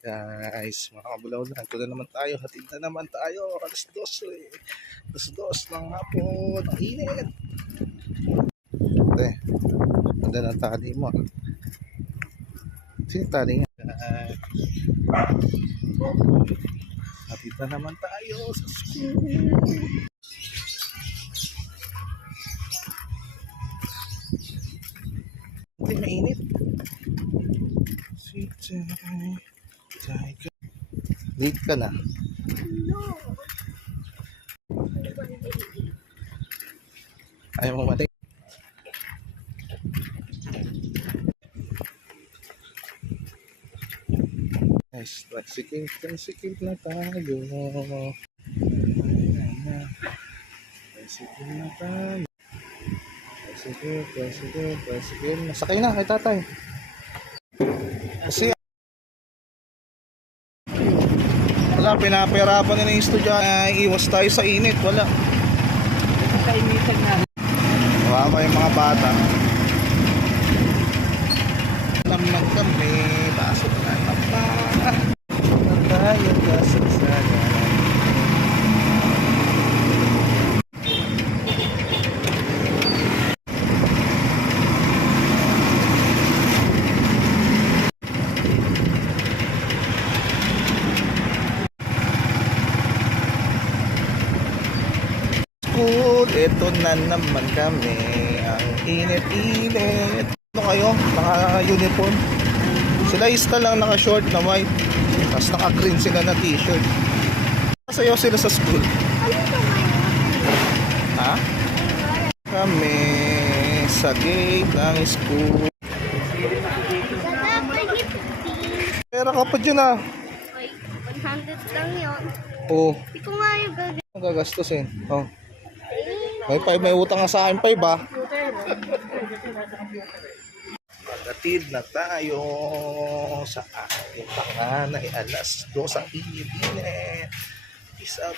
Guys, mga kabulaw na, ito na naman tayo, hatid na naman tayo, alas 2 eh. Alas 2 ng hapon, ang init. Ate, ganda ng tali mo. Sino tali nga? Hatid na naman tayo sa school. Hindi, mainit. Late ka na. Ayaw mo matay. Nice, tricycle na tayo. Tricycle na tayo. Tricycle. Nasakay na kay tatay. Kasi wala, pinapahirapan na yung estudyante. Iwas tayo sa init, wala. Sa initan na. Wala yung mga bata. Naman kami, pasok na pa. Tayo pasok sana. Ito na naman kami, ang init-init. Ano kayo? Naka-uniform? Sila isa lang naka-short na white, tapos naka-green sila na t-shirt. Sayaw sila sa school. Ha? Kami sa gate ng school. Pera ka pa dyan ah. 100 lang yun. Oo. Hindi ko nga yung gagawin. Ang gagastusin. Oh. May utang nga sa akin 5 ba? Magatid na tayo sa ating panganay. Alas 2 ang init. Isa.